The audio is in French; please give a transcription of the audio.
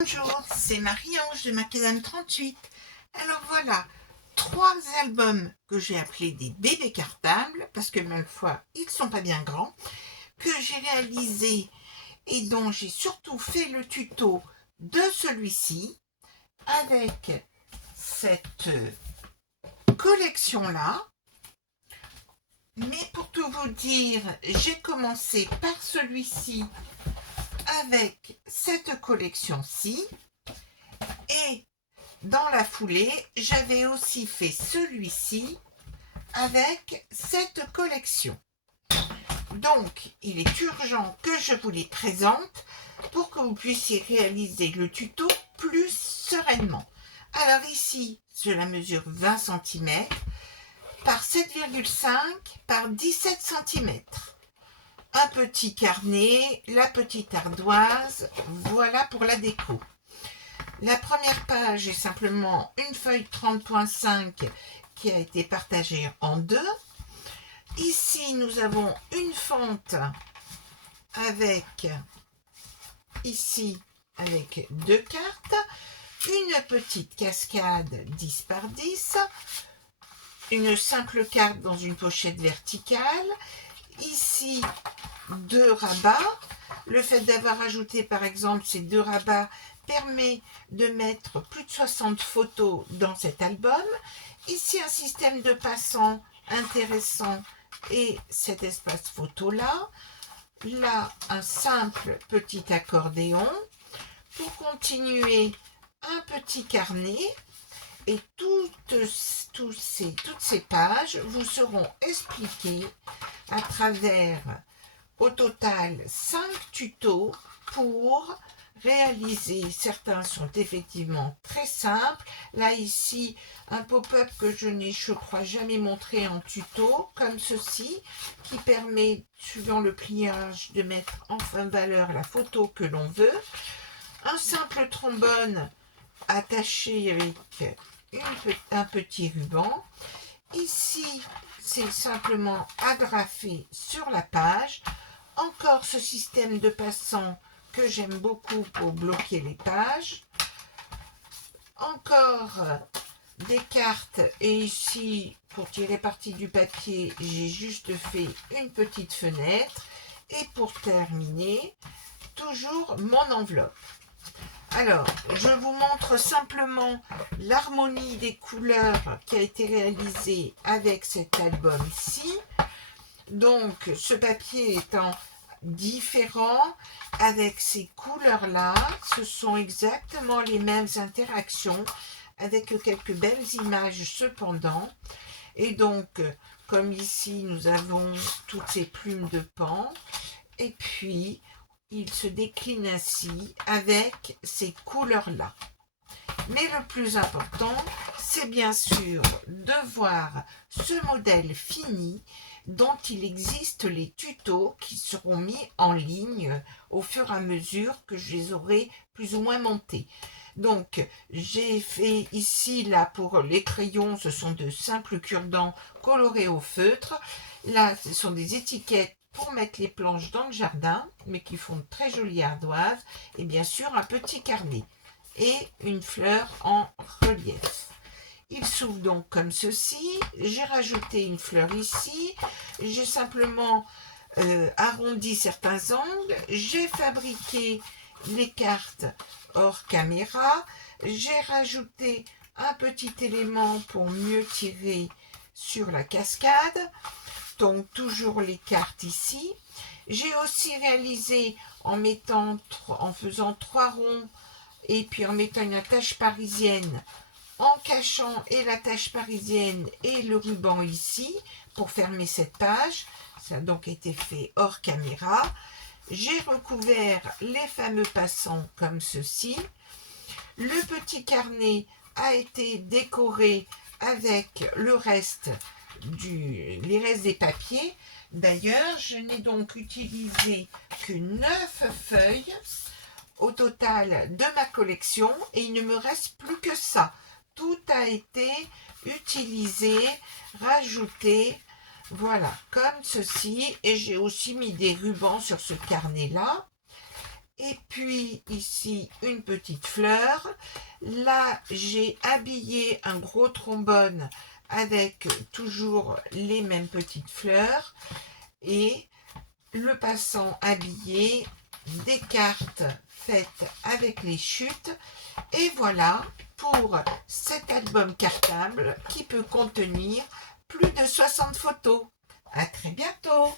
Bonjour, c'est Marie-Ange de Macadam 38. Alors voilà, 3 albums que j'ai appelés des bébés cartables, parce que ma foi, ils ne sont pas bien grands, que j'ai réalisés et dont j'ai surtout fait le tuto de celui-ci, avec cette collection-là. Mais pour tout vous dire, j'ai commencé par celui-ci avec cette collection-ci, et dans la foulée, j'avais aussi fait celui-ci avec cette collection. Donc, il est urgent que je vous les présente pour que vous puissiez réaliser le tuto plus sereinement. Alors ici, cela mesure 20 cm par 7,5 par 17 cm. Un petit carnet, la petite ardoise, voilà pour la déco. La première page est simplement une feuille 30.5 qui a été partagée en deux. Ici, nous avons une fente avec, ici, avec 2 cartes, une petite cascade 10 par 10, une simple carte dans une pochette verticale, ici 2 rabats. Le fait d'avoir ajouté par exemple ces 2 rabats permet de mettre plus de 60 photos dans cet album. Ici un système de passants intéressant et cet espace photo là. Là un simple petit accordéon. Pour continuer, un petit carnet. Et toutes ces pages vous seront expliquées à travers au total 5 tutos pour réaliser. Certains sont effectivement très simples. Là ici, un pop-up que je n'ai, je crois, jamais montré en tuto, comme ceci, qui permet, suivant le pliage, de mettre en valeur la photo que l'on veut. Un simple trombone attaché avec un petit ruban. Ici, c'est simplement agrafé sur la page. Encore ce système de passants que j'aime beaucoup pour bloquer les pages. Encore des cartes, et ici, pour tirer parti du papier, j'ai juste fait une petite fenêtre. Et pour terminer, toujours mon enveloppe. Alors, je vous montre simplement l'harmonie des couleurs qui a été réalisée avec cet album-ci. Donc, ce papier étant différent, avec ces couleurs-là, ce sont exactement les mêmes interactions, avec quelques belles images cependant. Et donc, comme ici, nous avons toutes ces plumes de pan, et puis il se décline ainsi avec ces couleurs-là. Mais le plus important, c'est bien sûr de voir ce modèle fini dont il existe les tutos qui seront mis en ligne au fur et à mesure que je les aurai plus ou moins montés. Donc, j'ai fait ici, là, pour les crayons, ce sont de simples cure-dents colorés au feutre. Là, ce sont des étiquettes pour mettre les planches dans le jardin, mais qui font de très jolies ardoises. Et bien sûr, un petit carnet et une fleur en relief. Il s'ouvre donc comme ceci. J'ai rajouté une fleur ici. J'ai simplement arrondi certains angles. J'ai fabriqué les cartes hors caméra. J'ai rajouté un petit élément pour mieux tirer sur la cascade. Donc toujours les cartes ici. J'ai aussi réalisé en faisant 3 ronds et puis en mettant une attache parisienne, en cachant et l'attache parisienne et le ruban ici pour fermer cette page. Ça a donc été fait hors caméra. J'ai recouvert les fameux passants comme ceci. Le petit carnet a été décoré avec les restes des papiers. D'ailleurs, je n'ai donc utilisé que 9 feuilles au total de ma collection et il ne me reste plus que ça. Tout a été utilisé, rajouté, voilà, comme ceci. Et j'ai aussi mis des rubans sur ce carnet-là. Et puis ici, une petite fleur. Là, j'ai habillé un gros trombone avec toujours les mêmes petites fleurs. Et le passant habillé, des cartes faites avec les chutes. Et voilà pour cet album cartable qui peut contenir plus de 60 photos. À très bientôt!